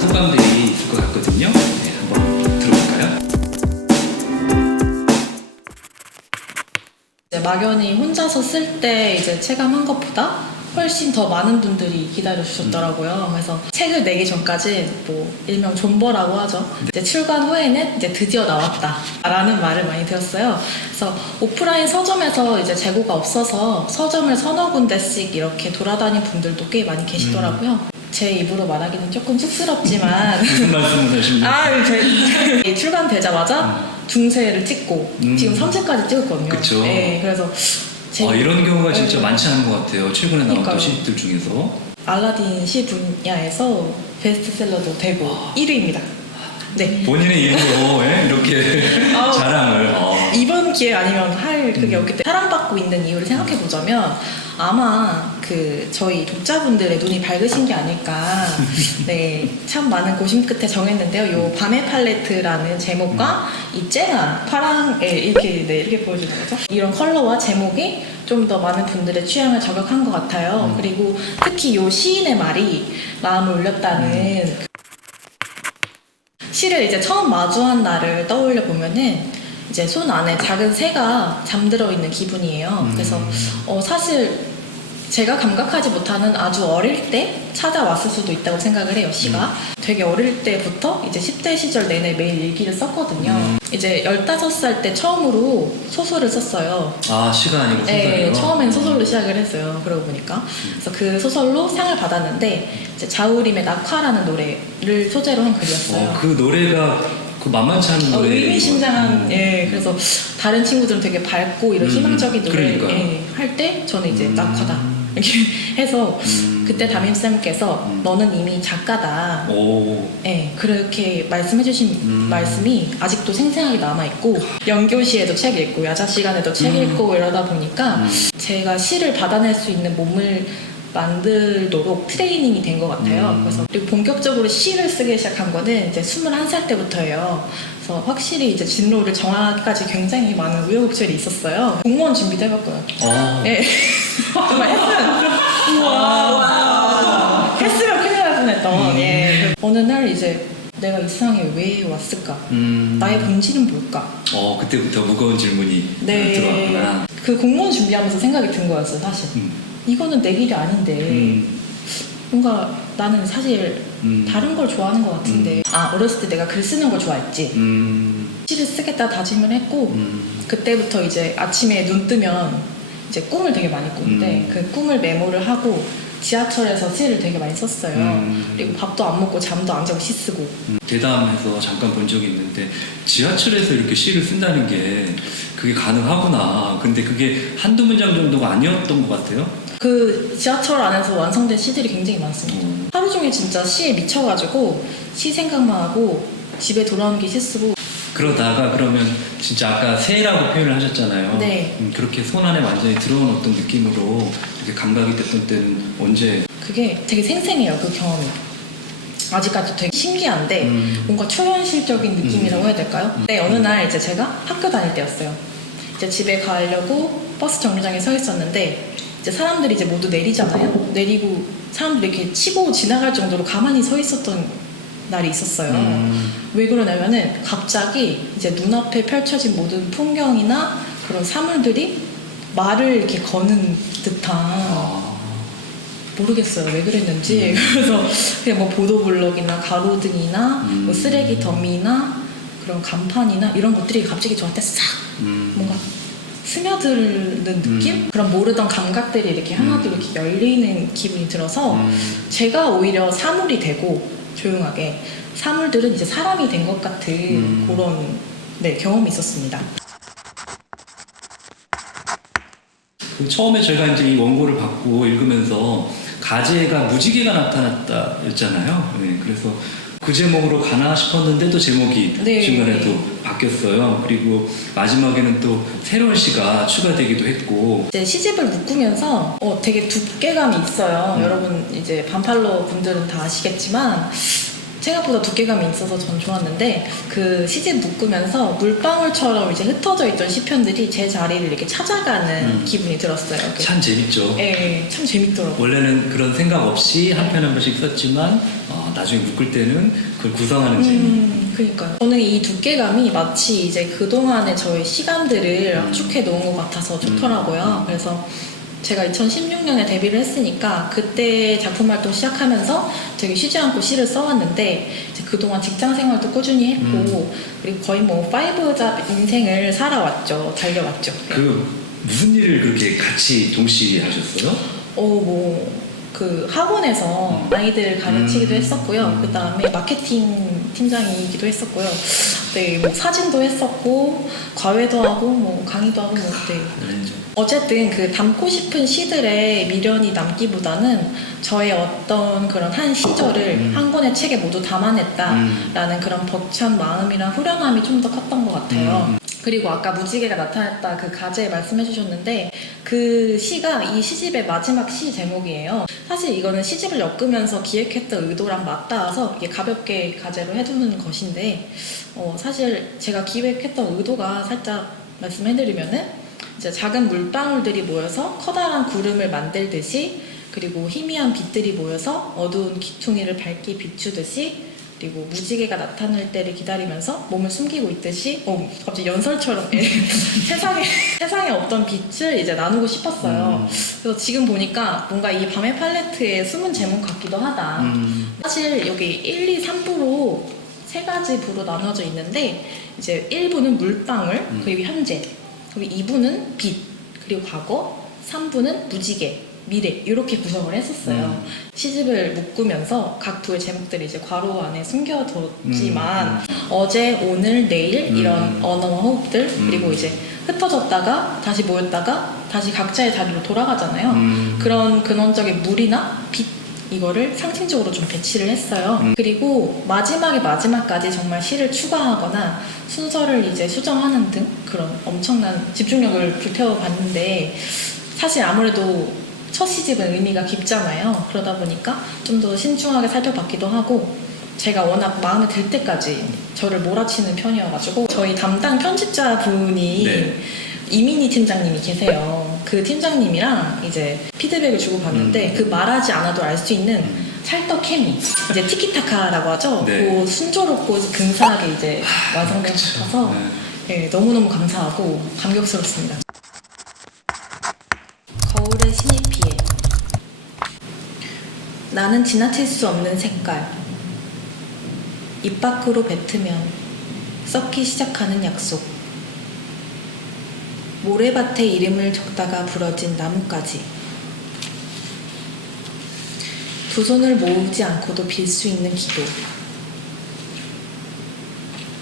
소감들이 있을 것 같거든요. 네, 한번 들어볼까요? 이제 막연히 혼자서 쓸 때 이제 체감한 것보다 훨씬 더 많은 분들이 기다려 주셨더라고요. 그래서 책을 내기 전까지 뭐 일명 존버라고 하죠. 이제 출간 후에는 이제 드디어 나왔다라는 말을 많이 들었어요. 그래서 오프라인 서점에서 이제 재고가 없어서 서점을 서너 군데씩 이렇게 돌아다닌 분들도 꽤 많이 계시더라고요. 제 입으로 말하기는 조금 쑥스럽지만 무슨 말씀을 하시는 출간되자마자 중세를 찍고 지금 3세까지 찍었거든요. 그쵸. 네, 그래서 이런 경우가 진짜 많지 않은 것 같아요. 최근에 나왔던 그러니까요. 시집들 중에서. 알라딘 시 분야에서 베스트셀러도 되고 1위입니다. 네. 본인의 입으로 이렇게 자랑을. 이번 기회 아니면 할 그게 없기 때문에 사랑받고 있는 이유를 생각해 보자면 아마 저희 독자분들의 눈이 밝으신 게 아닐까. 네, 참 많은 고심 끝에 정했는데요. 요 밤의 팔레트라는 제목과 이 쨍한 파랑 이렇게 보여주는 거죠. 이런 컬러와 제목이 좀 더 많은 분들의 취향을 저격한 것 같아요. 그리고 특히 요 시인의 말이 마음을 울렸다는 시를 이제 처음 마주한 날을 떠올려 보면은 이제 손 안에 작은 새가 잠들어 있는 기분이에요. 그래서 사실 제가 감각하지 못하는 아주 어릴 때 찾아왔을 수도 있다고 생각을 해요. 시가 되게 어릴 때부터 이제 10대 시절 내내 매일 일기를 썼거든요. 이제 15살 때 처음으로 소설을 썼어요. 시가 아니고 소설이요? 네, 처음엔 소설로 시작을 했어요. 그러고 보니까. 그래서 그 소설로 상을 받았는데 이제 자우림의 낙화라는 노래를 소재로 한 글이었어요. 그 노래가 만만치 않은 노래. 의미심장한, 그래서 다른 친구들은 되게 밝고 이런 희망적인 노래 할 때 저는 이제 낙화다. 이렇게 해서 그때 담임쌤께서 너는 이미 작가다. 그렇게 말씀해주신 말씀이 아직도 생생하게 남아있고 연교시에도 책 읽고 야자 시간에도 책 읽고 이러다 보니까 제가 시를 받아낼 수 있는 몸을 만들도록 트레이닝이 된 것 같아요. 그래서 그리고 본격적으로 시를 쓰기 시작한 거는 이제 21살 때부터예요. 그래서 확실히 이제 진로를 정하기까지 굉장히 많은 우여곡절이 있었어요. 공무원 준비도 해봤고요. 네. 정말 했으면 큰일 날 뻔했던. 어느 날 이제 내가 이 세상에 왜 왔을까? 나의 본질은 뭘까? 그때부터 무거운 질문이 들어왔구나. 그 공무원 준비하면서 생각이 든 거였어요, 사실. 이거는 내 길이 아닌데 뭔가 나는 사실 다른 걸 좋아하는 것 같은데 어렸을 때 내가 글 쓰는 걸 좋아했지. 시를 쓰겠다 다짐을 했고 그때부터 이제 아침에 눈 뜨면 이제 꿈을 되게 많이 꾸는데 그 꿈을 메모를 하고 지하철에서 시를 되게 많이 썼어요. 그리고 밥도 안 먹고 잠도 안 자고 시 쓰고. 대담에서 잠깐 본 적이 있는데 지하철에서 이렇게 시를 쓴다는 게 그게 가능하구나. 근데 그게 한두 문장 정도가 아니었던 것 같아요. 그 지하철 안에서 완성된 시들이 굉장히 많습니다. 하루 종일 진짜 시에 미쳐가지고 시 생각만 하고 집에 돌아오는 게 시 쓰고. 그러다가 그러면 진짜 아까 새라고 표현을 하셨잖아요. 네. 그렇게 손 안에 완전히 들어온 어떤 느낌으로 이렇게 감각이 됐던 때는 언제? 그게 되게 생생해요, 그 경험이. 아직까지 되게 신기한데 뭔가 초현실적인 느낌이라고 해야 될까요? 네, 어느 날 이제 제가 학교 다닐 때였어요. 이제 집에 가려고 버스 정류장에 서 있었는데 이제 사람들이 이제 모두 내리잖아요. 내리고 사람들이 이렇게 치고 지나갈 정도로 가만히 서 있었던 날이 있었어요. 왜 그러냐면은 갑자기 이제 눈앞에 펼쳐진 모든 풍경이나 그런 사물들이 말을 이렇게 거는 듯한 모르겠어요 왜 그랬는지. 그래서 그냥 뭐 보도블록이나 가로등이나 뭐 쓰레기 더미나 그런 간판이나 이런 것들이 갑자기 저한테 싹 뭔가 스며드는 느낌? 그런 모르던 감각들이 이렇게 하나둘 이렇게 열리는 기분이 들어서 제가 오히려 사물이 되고 조용하게 사물들은 이제 사람이 된 것 같은 그런 경험이 있었습니다. 처음에 제가 이제 이 원고를 받고 읽으면서 가재가 무지개가 나타났다 였잖아요. 그래서 그 제목으로 가나 싶었는데 또 제목이 중간에 또 바뀌었어요. 그리고 마지막에는 또 새로운 시가 추가되기도 했고. 이제 시집을 묶으면서 되게 두께감이 있어요. 여러분 이제 반팔로 분들은 다 아시겠지만 생각보다 두께감이 있어서 전 좋았는데 그 시집 묶으면서 물방울처럼 이제 흩어져 있던 시편들이 제 자리를 이렇게 찾아가는 기분이 들었어요. 참 재밌죠. 네, 참 재밌더라고요. 원래는 그런 생각 없이 한 편 한 편씩 썼지만 나중에 묶을 때는 그걸 구성하는 재미. 그러니까요. 저는 이 두께감이 마치 이제 그동안의 저의 시간들을 압축해 놓은 것 같아서 좋더라고요. 그래서 제가 2016년에 데뷔를 했으니까 그때 작품 활동 시작하면서 되게 쉬지 않고 시를 써왔는데 이제 그동안 직장 생활도 꾸준히 했고 그리고 거의 뭐 5잡 인생을 살아왔죠. 달려왔죠. 그 무슨 일을 그렇게 같이 동시에 하셨어요? 그 학원에서 아이들을 가르치기도 했었고요. 그 다음에 마케팅 팀장이기도 했었고요. 네, 뭐 사진도 했었고 과외도 하고 뭐 강의도 하고 뭐 네. 어쨌든 그 담고 싶은 시들의 미련이 남기보다는 저의 어떤 그런 한 시절을 한 권의 책에 모두 담아냈다라는 그런 벅찬 마음이랑 후련함이 좀 더 컸던 것 같아요. 그리고 아까 무지개가 나타났다 그 가제 말씀해 주셨는데 그 시가 이 시집의 마지막 시 제목이에요. 사실 이거는 시집을 엮으면서 기획했던 의도랑 맞닿아서 이게 가볍게 가제로 해두는 것인데 사실 제가 기획했던 의도가 살짝 말씀해드리면은 이제 작은 물방울들이 모여서 커다란 구름을 만들듯이 그리고 희미한 빛들이 모여서 어두운 귀퉁이를 밝게 비추듯이 그리고 무지개가 나타날 때를 기다리면서 몸을 숨기고 있듯이 갑자기 연설처럼 세상에 없던 빛을 이제 나누고 싶었어요. 그래서 지금 보니까 뭔가 이 밤의 팔레트의 숨은 제목 같기도 하다. 사실 여기 1, 2, 3부로 세 가지 부로 나눠져 있는데 이제 1부는 물방울 그리고 현재 그리고 2부는 빛 그리고 과거 3부는 무지개 미래 이렇게 구성을 했었어요. 시집을 묶으면서 각 부의 제목들이 이제 괄호 안에 숨겨뒀지만 어제, 오늘, 내일 이런 언어와 호흡들 그리고 이제 흩어졌다가 다시 모였다가 다시 각자의 자리로 돌아가잖아요. 그런 근원적인 물이나 빛 이거를 상징적으로 좀 배치를 했어요. 그리고 마지막까지 정말 시를 추가하거나 순서를 이제 수정하는 등 그런 엄청난 집중력을 불태워봤는데 사실 아무래도 첫 시집은 의미가 깊잖아요. 그러다 보니까 좀 더 신중하게 살펴봤기도 하고 제가 워낙 마음에 들 때까지 저를 몰아치는 편이어가지고 저희 담당 편집자분이 이민희 팀장님이 계세요. 그 팀장님이랑 이제 피드백을 주고 봤는데 그 말하지 않아도 알 수 있는 찰떡 케미 이제 티키타카라고 하죠. 그 순조롭고 근사하게 이제 완성된 것 같아서 네, 너무너무 감사하고 감격스럽습니다. 거울의 신이피에 나는 지나칠 수 없는 색깔 입 밖으로 뱉으면 썩기 시작하는 약속 모래밭에 이름을 적다가 부러진 나뭇가지 두 손을 모으지 않고도 빌 수 있는 기도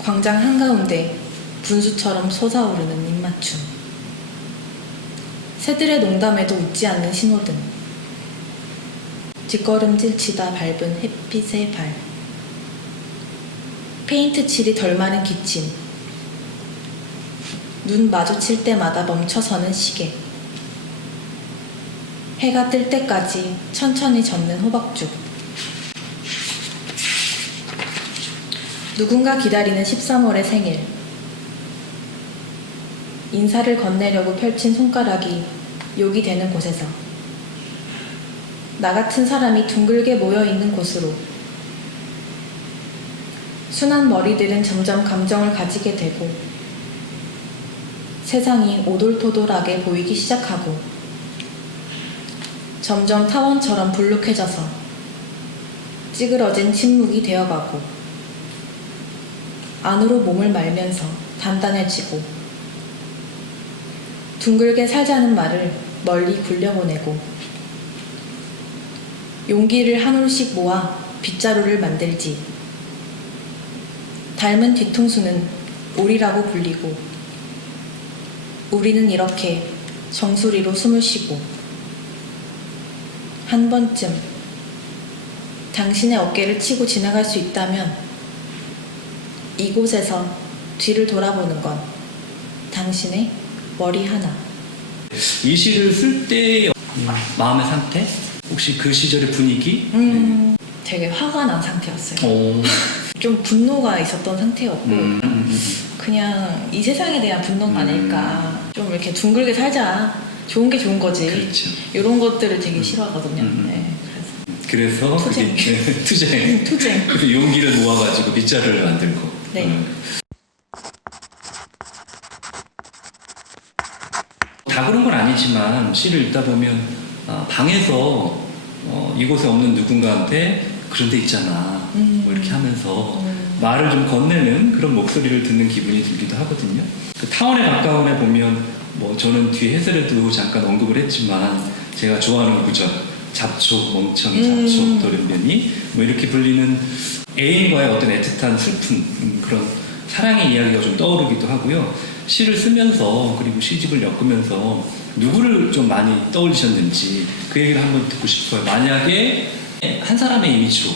광장 한가운데 분수처럼 솟아오르는 입맞춤 새들의 농담에도 웃지 않는 신호등 뒷걸음질 치다 밟은 햇빛의 발 페인트 칠이 덜 마른 기침 눈 마주칠 때마다 멈춰서는 시계 해가 뜰 때까지 천천히 젓는 호박죽 누군가 기다리는 13월의 생일 인사를 건네려고 펼친 손가락이 욕이 되는 곳에서 나 같은 사람이 둥글게 모여있는 곳으로 순한 머리들은 점점 감정을 가지게 되고 세상이 오돌토돌하게 보이기 시작하고 점점 타원처럼 불룩해져서 찌그러진 침묵이 되어가고 안으로 몸을 말면서 단단해지고 둥글게 살자는 말을 멀리 굴려보내고 용기를 한 올씩 모아 빗자루를 만들지 닮은 뒤통수는 오리라고 불리고 우리는 이렇게 정수리로 숨을 쉬고 한 번쯤 당신의 어깨를 치고 지나갈 수 있다면 이곳에서 뒤를 돌아보는 건 당신의 머리 하나. 이 시를 쓸 때의 마음의 상태? 혹시 그 시절의 분위기? 되게 화가 난 상태였어요. 오. 좀 분노가 있었던 상태였고 그냥 이 세상에 대한 분노가 아닐까. 좀 이렇게 둥글게 살자. 좋은 게 좋은 거지. 그렇죠. 이런 것들을 되게 싫어하거든요. 네, 그래서 투쟁. 그게 투쟁. 투쟁. 그래서 용기를 모아가지고 빗자루를 만들고. 네. 다 그런 건 아니지만 시를 읽다 보면 방에서 이곳에 없는 누군가한테 그런 데 있잖아 뭐 이렇게 하면서 말을 좀 건네는 그런 목소리를 듣는 기분이 들기도 하거든요. 그 타원에 가까운에 보면 뭐 저는 뒤에 해설에도 잠깐 언급을 했지만 제가 좋아하는 구절 잡초, 멍청이, 잡초, 돌연변이 뭐 이렇게 불리는 애인과의 어떤 애틋한 슬픈 그런 사랑의 이야기가 좀 떠오르기도 하고요. 시를 쓰면서 그리고 시집을 엮으면서 누구를 좀 많이 떠올리셨는지 그 얘기를 한번 듣고 싶어요. 만약에 한 사람의 이미지로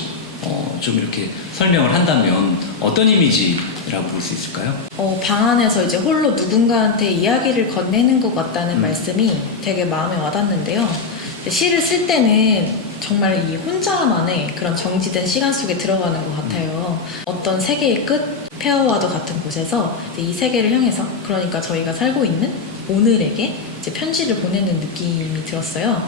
좀 이렇게 설명을 한다면 어떤 이미지라고 볼 수 있을까요? 방 안에서 이제 홀로 누군가한테 이야기를 건네는 것 같다는 말씀이 되게 마음에 와닿는데요. 시를 쓸 때는 정말 이 혼자만의 그런 정지된 시간 속에 들어가는 것 같아요. 어떤 세계의 끝, 폐허와도 같은 곳에서 이 세계를 향해서, 그러니까 저희가 살고 있는 오늘에게 이제 편지를 보내는 느낌이 들었어요.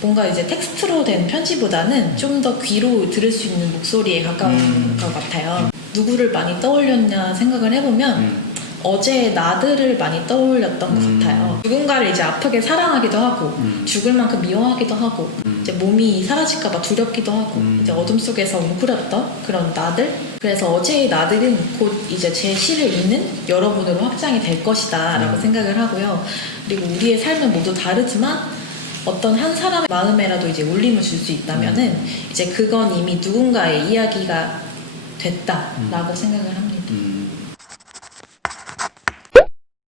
뭔가 이제 텍스트로 된 편지보다는 좀 더 귀로 들을 수 있는 목소리에 가까운 것 같아요. 누구를 많이 떠올렸냐 생각을 해보면 어제의 나들을 많이 떠올렸던 것 같아요. 누군가를 이제 아프게 사랑하기도 하고 죽을 만큼 미워하기도 하고 이제 몸이 사라질까봐 두렵기도 하고 이제 어둠 속에서 웅크렸던 그런 나들. 그래서 어제의 나들은 곧 이제 제 시를 읽는 여러분으로 확장이 될 것이다 라고 생각을 하고요. 그리고 우리의 삶은 모두 다르지만 어떤 한 사람의 마음에라도 이제 울림을 줄 수 있다면은 이제 그건 이미 누군가의 이야기가 됐다라고 생각을 합니다.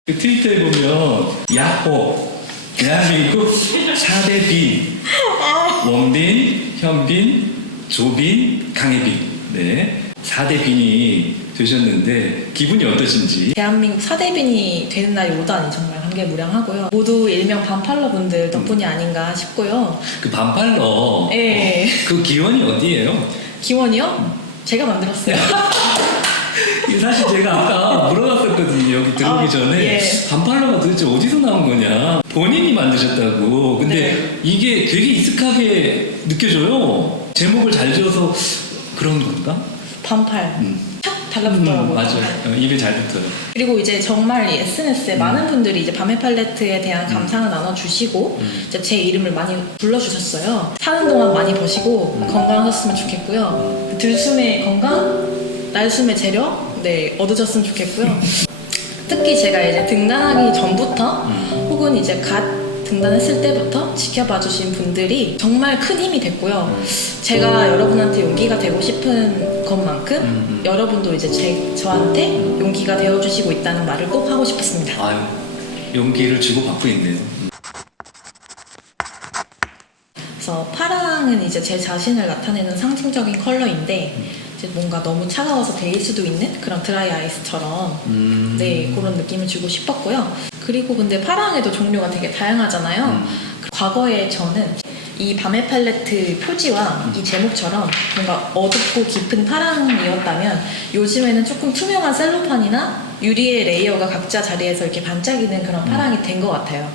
그 트위터에 보면 야호 대한민국 4대 빈 원빈, 현빈, 조빈, 강혜빈 네 4대 빈이 되셨는데 기분이 어떠신지? 대한민국 4대빈이 되는 날이 오다니 정말 감개무량하고요. 모두 일명 반팔러 분들 덕분이 아닌가 싶고요. 그 반팔러 네. 그 기원이 어디예요? 기원이요? 제가 만들었어요. 사실 제가 아까 물어봤었거든요. 여기 들어오기 전에 예. 반팔러가 도대체 어디서 나온 거냐 본인이 만드셨다고. 근데 네. 이게 되게 익숙하게 느껴져요. 제목을 잘 지어서 그런 건가? 반팔. 탁 달라붙더라고요. 맞아요. 입에 잘 붙어요. 그리고 이제 정말 이 SNS에 많은 분들이 이제 밤의 팔레트에 대한 감상을 나눠주시고 이제 제 이름을 많이 불러주셨어요. 사는 동안 많이 버시고 건강하셨으면 좋겠고요. 들숨의 건강, 날숨의 재력 네 얻으셨으면 좋겠고요. 특히 제가 이제 등단하기 전부터 혹은 이제 갓 등단했을 때부터 지켜봐주신 분들이 정말 큰 힘이 됐고요. 제가 여러분한테 용기가 되고 싶은 것만큼 여러분도 이제 저한테 용기가 되어주시고 있다는 말을 꼭 하고 싶었습니다. 아유, 용기를 주고받고 있네요. 그래서 파랑은 이제 제 자신을 나타내는 상징적인 컬러인데 이제 뭔가 너무 차가워서 데일 수도 있는 그런 드라이 아이스처럼 네 그런 느낌을 주고 싶었고요. 그리고 근데 파랑에도 종류가 되게 다양하잖아요. 과거에 저는 이 밤의 팔레트 표지와 이 제목처럼 뭔가 어둡고 깊은 파랑이었다면 요즘에는 조금 투명한 셀로판이나 유리의 레이어가 각자 자리에서 이렇게 반짝이는 그런 파랑이 된 것 같아요.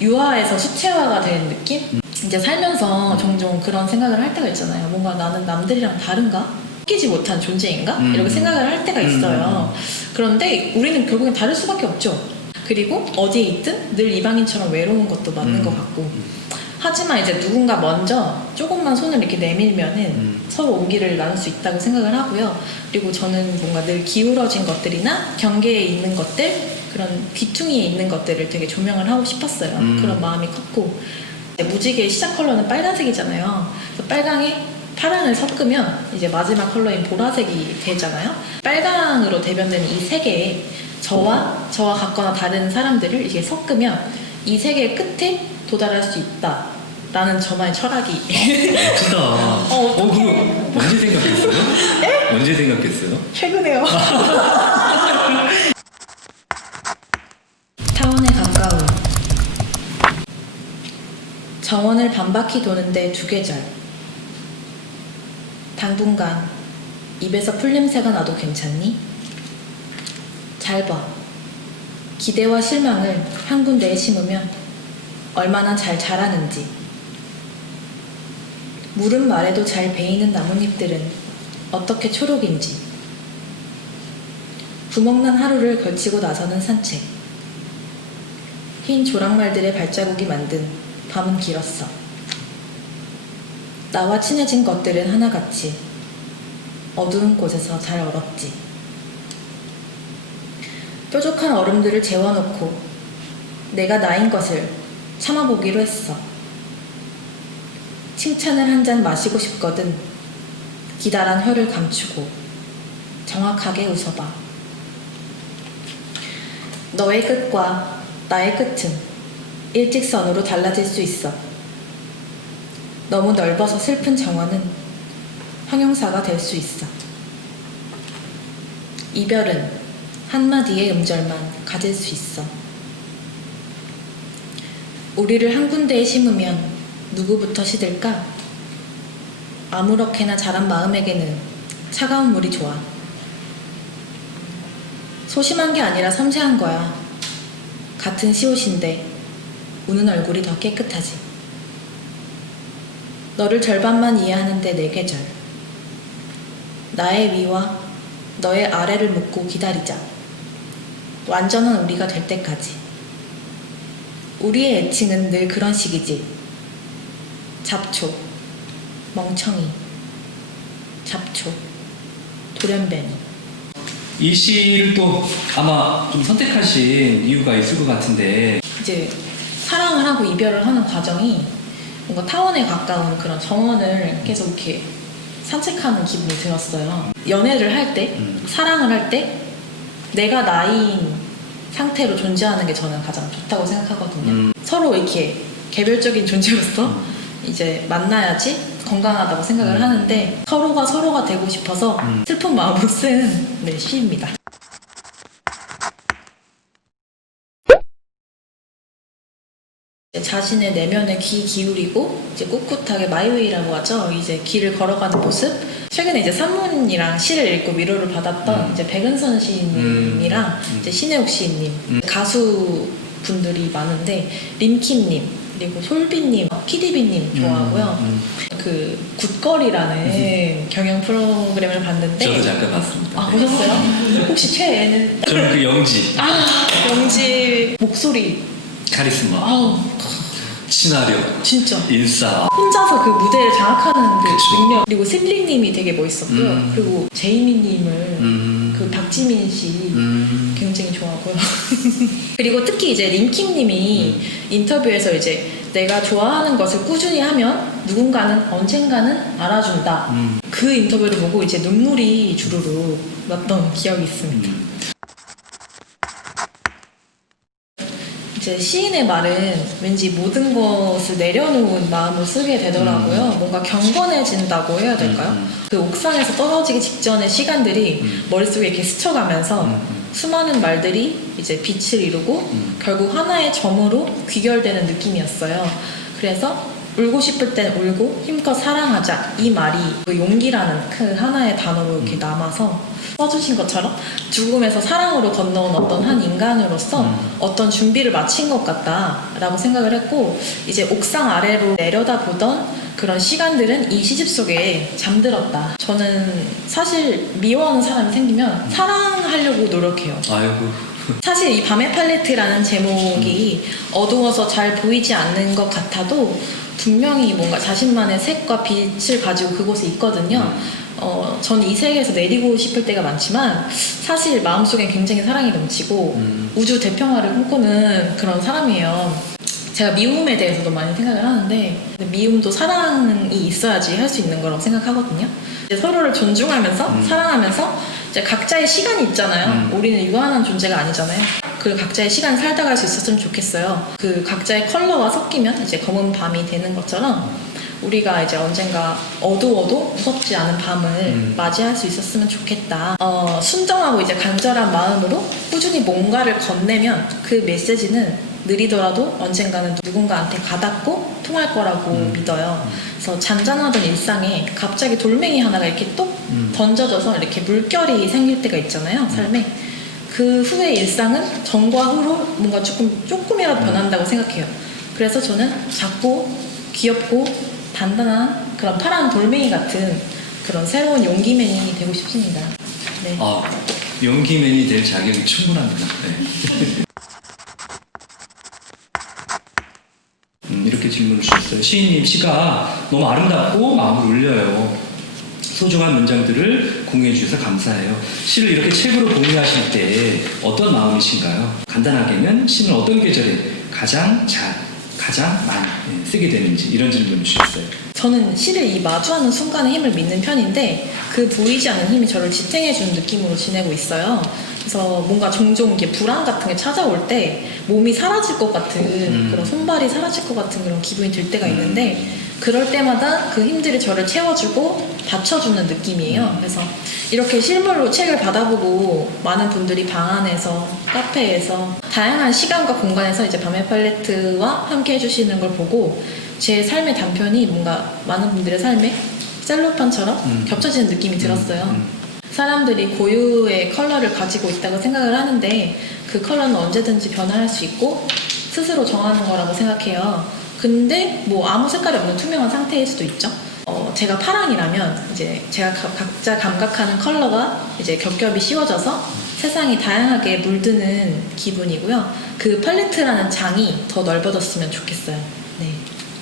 유화에서 수채화가 된 느낌? 이제 살면서 종종 그런 생각을 할 때가 있잖아요. 뭔가 나는 남들이랑 다른가? 섞이지 못한 존재인가? 이렇게 생각을 할 때가 있어요. 그런데 우리는 결국엔 다를 수밖에 없죠. 그리고 어디에 있든 늘 이방인처럼 외로운 것도 맞는 것 같고 하지만 이제 누군가 먼저 조금만 손을 이렇게 내밀면은 서로 온기를 나눌 수 있다고 생각을 하고요. 그리고 저는 뭔가 늘 기울어진 것들이나 경계에 있는 것들 그런 귀퉁이에 있는 것들을 되게 조명을 하고 싶었어요. 그런 마음이 컸고 무지개의 시작 컬러는 빨간색이잖아요. 그래서 빨강에 파랑을 섞으면 이제 마지막 컬러인 보라색이 되잖아요. 빨강으로 대변되는 이 세 개에 저와 같거나 다른 사람들을 이게 섞으면 이 세계의 끝에 도달할 수 있다 라는 저만의 철학이 크다. 그거 언제 생각했어요? 언제 생각했어요? 최근에요. 타원에 가까운 정원을 반바퀴 도는데 2계절 당분간 입에서 풀냄새가 나도 괜찮니? 잘 봐. 기대와 실망을 한 군데에 심으면 얼마나 잘 자라는지. 물은 말에도 잘 베이는 나뭇잎들은 어떻게 초록인지. 구멍난 하루를 걸치고 나서는 산책. 흰 조랑말들의 발자국이 만든 밤은 길었어. 나와 친해진 것들은 하나같이 어두운 곳에서 잘 얼었지. 뾰족한 얼음들을 재워놓고 내가 나인 것을 참아보기로 했어. 칭찬을 한 잔 마시고 싶거든 기다란 혀를 감추고 정확하게 웃어봐. 너의 끝과 나의 끝은 일직선으로 달라질 수 있어. 너무 넓어서 슬픈 정원은 형용사가 될 수 있어. 이별은 한마디의 음절만 가질 수 있어. 우리를 한 군데에 심으면 누구부터 시들까? 아무렇게나 자란 마음에게는 차가운 물이 좋아. 소심한 게 아니라 섬세한 거야. 같은 시옷인데 우는 얼굴이 더 깨끗하지. 너를 절반만 이해하는데 내 계절. 나의 위와 너의 아래를 묻고 기다리자. 완전한 우리가 될 때까지. 우리의 애칭은 늘 그런 식이지. 잡초, 멍청이, 잡초, 돌연변이. 이 시를 또 아마 좀 선택하신 이유가 있을 것 같은데 이제 사랑을 하고 이별을 하는 과정이 뭔가 타원에 가까운 그런 정원을 계속 이렇게 산책하는 기분이 들었어요. 연애를 할 때, 사랑을 할 때 내가 나인 상태로 존재하는 게 저는 가장 좋다고 생각하거든요. 서로 이렇게 개별적인 존재로서 이제 만나야지 건강하다고 생각을 하는데 서로가 되고 싶어서 슬픈 마음으로 쓴 네, 시입니다. 자신의 내면에 귀 기울이고 이제 꿋꿋하게 마이웨이라고 하죠. 이제 길을 걸어가는 모습. 최근에 이제 산문이랑 시를 읽고 위로를 받았던 이제 백은선 시인님이랑 이제 신혜옥 시인님 가수 분들이 많은데 림킴님 그리고 솔비님, 피디비님 좋아하고요. 그 굿걸이라는 경영 프로그램을 봤는데 저도 잠깐 봤습니다. 아 보셨어요? 혹시 최애는? 저는 그 영지 영지 목소리 카리스마 아우 친화력 진짜 인싸 혼자서 그 무대를 장악하는 그 그쵸. 능력 그리고 슬링님이 되게 멋있었고요. 그리고 제이미님을 그 박지민 씨 굉장히 좋아하고요. 그리고 특히 이제 림킴님이 인터뷰에서 이제 내가 좋아하는 것을 꾸준히 하면 누군가는 언젠가는 알아준다. 그 인터뷰를 보고 이제 눈물이 주르륵 났던 기억이 있습니다. 이제 시인의 말은 왠지 모든 것을 내려놓은 마음으로 쓰게 되더라고요. 뭔가 경건해진다고 해야 될까요? 그 옥상에서 떨어지기 직전의 시간들이 머릿속에 이렇게 스쳐가면서 수많은 말들이 이제 빛을 이루고 결국 하나의 점으로 귀결되는 느낌이었어요. 그래서 울고 싶을 땐 울고 힘껏 사랑하자 이 말이 그 용기라는 그 하나의 단어로 이렇게 남아서 써주신 것처럼 죽음에서 사랑으로 건너온 어떤 한 인간으로서 어떤 준비를 마친 것 같다라고 생각을 했고 이제 옥상 아래로 내려다보던 그런 시간들은 이 시집 속에 잠들었다. 저는 사실 미워하는 사람이 생기면 사랑하려고 노력해요. 아이고 사실 이 밤의 팔레트라는 제목이 어두워서 잘 보이지 않는 것 같아도 분명히 뭔가 자신만의 색과 빛을 가지고 그곳에 있거든요. 저는 이 세계에서 내리고 싶을 때가 많지만 사실 마음속에 굉장히 사랑이 넘치고 우주 대평화를 꿈꾸는 그런 사람이에요. 제가 미움에 대해서도 많이 생각을 하는데 미움도 사랑이 있어야지 할 수 있는 거라고 생각하거든요. 이제 서로를 존중하면서 사랑하면서 이제 각자의 시간이 있잖아요. 우리는 유한한 존재가 아니잖아요. 그 각자의 시간 살다 갈 수 있었으면 좋겠어요. 그 각자의 컬러가 섞이면 이제 검은 밤이 되는 것처럼 우리가 이제 언젠가 어두워도 무섭지 않은 밤을 맞이할 수 있었으면 좋겠다. 순정하고 이제 간절한 마음으로 꾸준히 뭔가를 건네면 그 메시지는 느리더라도 언젠가는 누군가한테 가닿고 통할 거라고 믿어요. 그래서 잔잔하던 일상에 갑자기 돌멩이 하나가 이렇게 똑 던져져서 이렇게 물결이 생길 때가 있잖아요, 삶에. 그 후의 일상은 전과 후로 뭔가 조금이라도 변한다고 생각해요. 그래서 저는 작고 귀엽고 단단한 그런 파란 돌멩이 같은 그런 새로운 용기맨이 되고 싶습니다. 네. 용기맨이 될 자격이 충분합니다. 네. 이렇게 질문을 주셨어요. 시인님 시가 너무 아름답고 마음을 울려요. 소중한 문장들을 공유해 주셔서 감사해요. 시를 이렇게 책으로 공유하실 때 어떤 마음이신가요? 간단하게는 시는 어떤 계절에 가장 많이 쓰게 되는지 이런 질문을 주셨어요. 저는 시를 이 마주하는 순간의 힘을 믿는 편인데 그 보이지 않는 힘이 저를 지탱해주는 느낌으로 지내고 있어요. 그래서 뭔가 종종 이게 불안 같은 게 찾아올 때 몸이 사라질 것 같은 그런 손발이 사라질 것 같은 그런 기분이 들 때가 있는데 그럴 때마다 그 힘들이 저를 채워주고 받쳐주는 느낌이에요. 그래서 이렇게 실물로 책을 받아보고 많은 분들이 방 안에서 카페에서 다양한 시간과 공간에서 이제 밤의 팔레트와 함께 해주시는 걸 보고 제 삶의 단편이 뭔가 많은 분들의 삶에 셀로판처럼 겹쳐지는 느낌이 들었어요. 사람들이 고유의 컬러를 가지고 있다고 생각을 하는데 그 컬러는 언제든지 변화할 수 있고 스스로 정하는 거라고 생각해요. 근데 뭐 아무 색깔이 없는 투명한 상태일 수도 있죠. 제가 파랑이라면 이제 제가 각자 감각하는 컬러가 이제 겹겹이 씌워져서 세상이 다양하게 물드는 기분이고요. 그 팔레트라는 장이 더 넓어졌으면 좋겠어요. 네.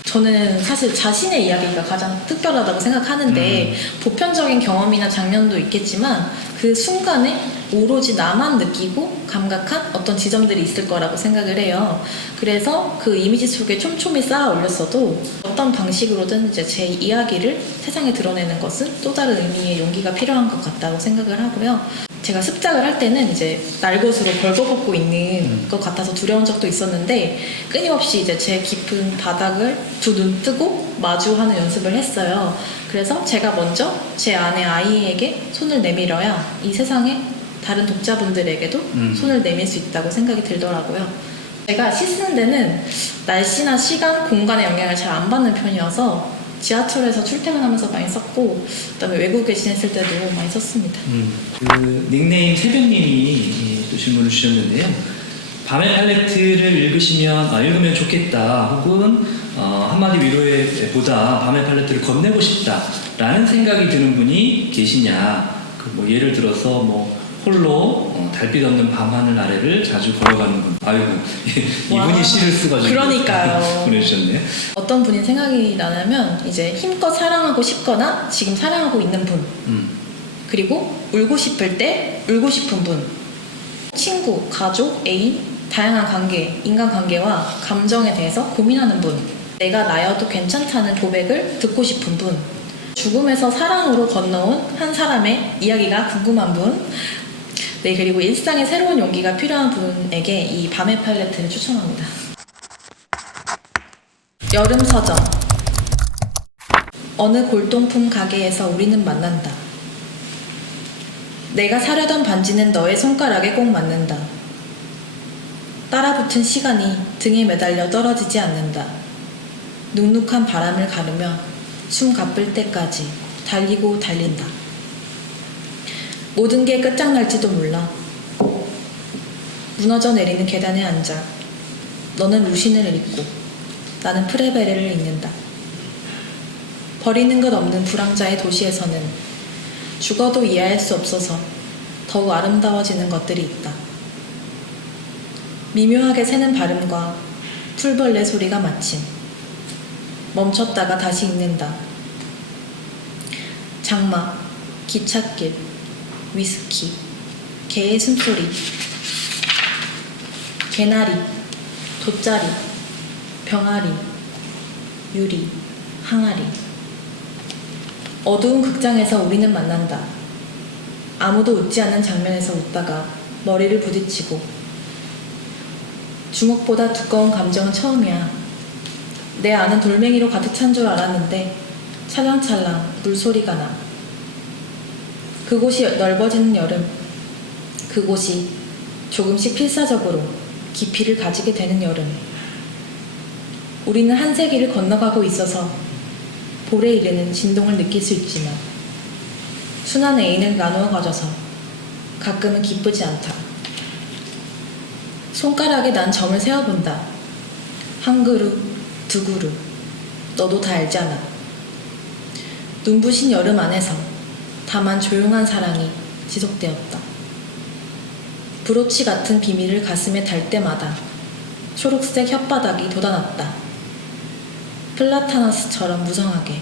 저는 사실 자신의 이야기가 가장 특별하다고 생각하는데 보편적인 경험이나 장면도 있겠지만 그 순간에 오로지 나만 느끼고 감각한 어떤 지점들이 있을 거라고 생각을 해요. 그래서 그 이미지 속에 촘촘히 쌓아 올렸어도 어떤 방식으로든 이제 제 이야기를 세상에 드러내는 것은 또 다른 의미의 용기가 필요한 것 같다고 생각을 하고요. 제가 습작을 할 때는 이제 날것으로 벌거벗고 있는 것 같아서 두려운 적도 있었는데 끊임없이 이제 제 깊은 바닥을 두 눈 뜨고 마주하는 연습을 했어요. 그래서 제가 먼저 제 안의 아이에게 손을 내밀어야 이 세상에 다른 독자분들에게도 손을 내밀 수 있다고 생각이 들더라고요. 제가 시 쓰는 데는 날씨나 시간, 공간의 영향을 잘 안 받는 편이어서 지하철에서 출퇴근하면서 많이 썼고 그다음에 외국에 지냈을 때도 많이 썼습니다. 그 닉네임 새벽님이 또 질문을 주셨는데요. 밤의 팔레트를 읽으면 좋겠다 혹은 한마디 위로에 보다 밤의 팔레트를 건네고 싶다라는 생각이 드는 분이 계시냐. 뭐 예를 들어서 뭐 홀로 달빛 없는 밤하늘 아래를 자주 걸어가는 분. 아이고 이분이 시를 쓰가지고 그러니까요. 보내주셨네요. 어떤 분이 생각이 나냐면 이제 힘껏 사랑하고 싶거나 지금 사랑하고 있는 분 그리고 울고 싶을 때 울고 싶은 분 친구, 가족, 애인 다양한 관계, 인간관계와 감정에 대해서 고민하는 분 내가 나여도 괜찮다는 고백을 듣고 싶은 분 죽음에서 사랑으로 건너온 한 사람의 이야기가 궁금한 분 네, 그리고 일상에 새로운 용기가 필요한 분에게 이 밤의 팔레트를 추천합니다. 여름 서점. 어느 골동품 가게에서 우리는 만난다. 내가 사려던 반지는 너의 손가락에 꼭 맞는다. 따라붙은 시간이 등에 매달려 떨어지지 않는다. 눅눅한 바람을 가르며 숨 가쁠 때까지 달리고 달린다. 모든 게 끝장날지도 몰라. 무너져 내리는 계단에 앉아 너는 루신을 읽고 나는 프레베레를 읽는다. 버리는 것 없는 불황자의 도시에서는 죽어도 이해할 수 없어서 더욱 아름다워지는 것들이 있다. 미묘하게 새는 발음과 풀벌레 소리가 마침 멈췄다가 다시 읽는다. 장마, 기찻길, 위스키, 개의 숨소리, 개나리, 돗자리, 병아리, 유리, 항아리. 어두운 극장에서 우리는 만난다. 아무도 웃지 않는 장면에서 웃다가 머리를 부딪히고 주먹보다 두꺼운 감정은 처음이야. 내 안은 돌멩이로 가득 찬 줄 알았는데 찰랑찰랑 물소리가 나. 그곳이 넓어지는 여름, 그곳이 조금씩 필사적으로 깊이를 가지게 되는 여름. 우리는 한 세기를 건너가고 있어서 볼에 이르는 진동을 느낄 수 있지만 순한 애인을 나누어 가져서 가끔은 기쁘지 않다. 손가락에 난 점을 세어본다. 한 그룹, 두 그룹, 너도 다 알잖아. 눈부신 여름 안에서 다만 조용한 사랑이 지속되었다. 브로치 같은 비밀을 가슴에 달 때마다 초록색 혓바닥이 돋아났다. 플라타나스처럼 무성하게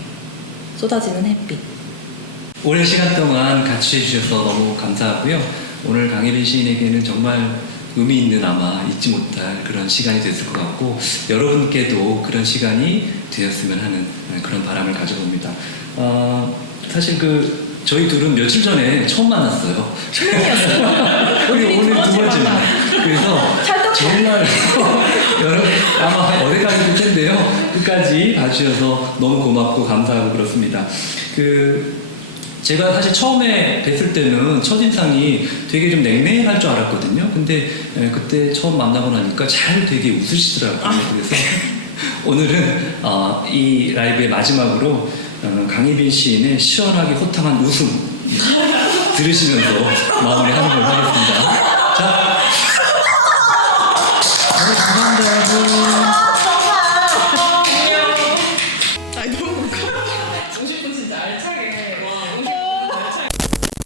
쏟아지는 햇빛. 오랜 시간 동안 같이 해주셔서 너무 감사하고요. 오늘 강혜린 시인에게는 정말 의미 있는 아마 잊지 못할 그런 시간이 됐을 것 같고 여러분께도 그런 시간이 되었으면 하는 그런 바람을 가져봅니다. 사실 저희 둘은 며칠 전에 처음 만났어요. 처음이었어요. 오늘 두 번째 만나. 그래서 정말 여러분 아마 어색하실 텐데요. 끝까지 봐주셔서 너무 고맙고 감사하고 그렇습니다. 제가 사실 처음에 뵀을 때는 첫인상이 되게 좀 냉랭할 줄 알았거든요. 근데 그때 처음 만나고 나니까 잘 되게 웃으시더라고요. 그래서 오늘은 이 라이브의 마지막으로 강희빈 시인의 시원하게 호탕한 웃음 들으시면서 마무리하는 걸로 하겠습니다.